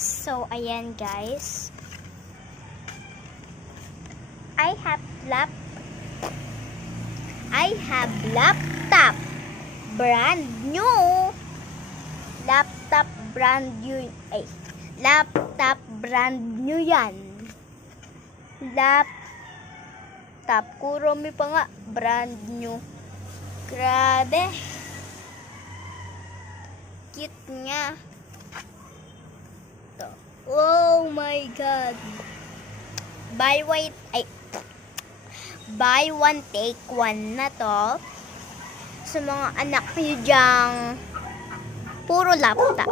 So, ayan guys. I have laptop. Brand new. Laptop brand new. Laptop brand new yan. Laptop. Kuromi pa nga. Brand new. Grabe. Cute nga. To. Oh my God. Buy one take one na to. Sa mga anak nyo dyang puro laptop.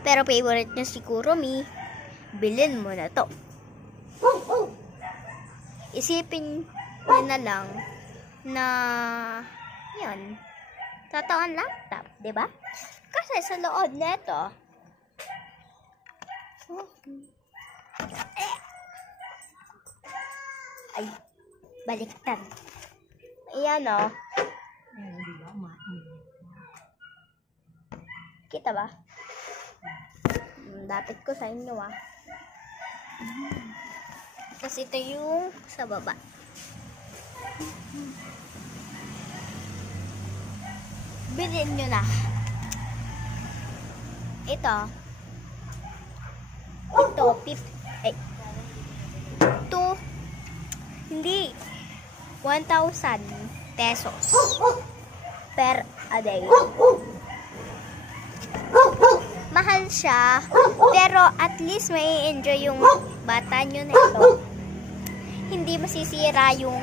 Pero favorite nyo si Kuromi, bilhin mo na to. Isipin nyo na lang na yun, totoong laptop, diba? Kasi sa loob nito, ay, baliktad. Ayan o. Kita ba? Dapat ko sa inyo Kasi ito yung sa baba. Bilhin nyo na. Ito, hindi 1,000 pesos per a day. Mahal siya, pero at least may enjoy yung bata nyo na ito. Hindi masisira yung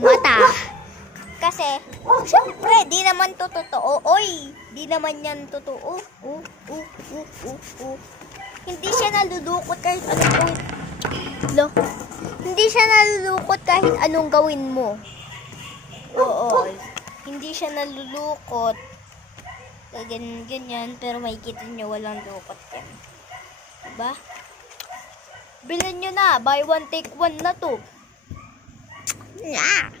mata. Kasi, syempre, di naman to totoo. Oy, di naman yan totoo. Hindi siya nalulukot kahit anong gawin. Hindi siya nalulukot kahit anong gawin mo. Oo. Hindi siya nalulukot. Ganyan, pero makikita nyo walang lukot yan. Diba? Bilhin nyo na. Buy one, take one na to. Yeah.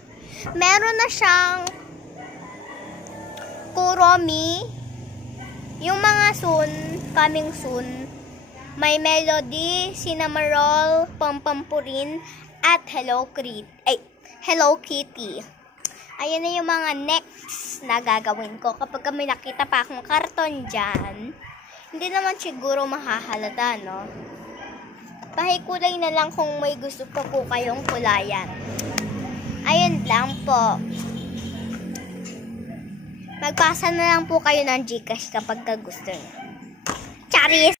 Meron na siyang Kuromi. Yung mga coming soon. May Melody, Cinnamoroll, Pampampurin, at Hello Kitty. Ayan na yung mga next na gagawin ko. Kapag may nakita pa akong karton dyan, hindi naman siguro mahahalata, no? Pahikulay na lang kung may gusto pa po kayong kulayan. Ayun lang po. Magpasa na lang po kayo ng Gcash kapag gusto nyo. Charis!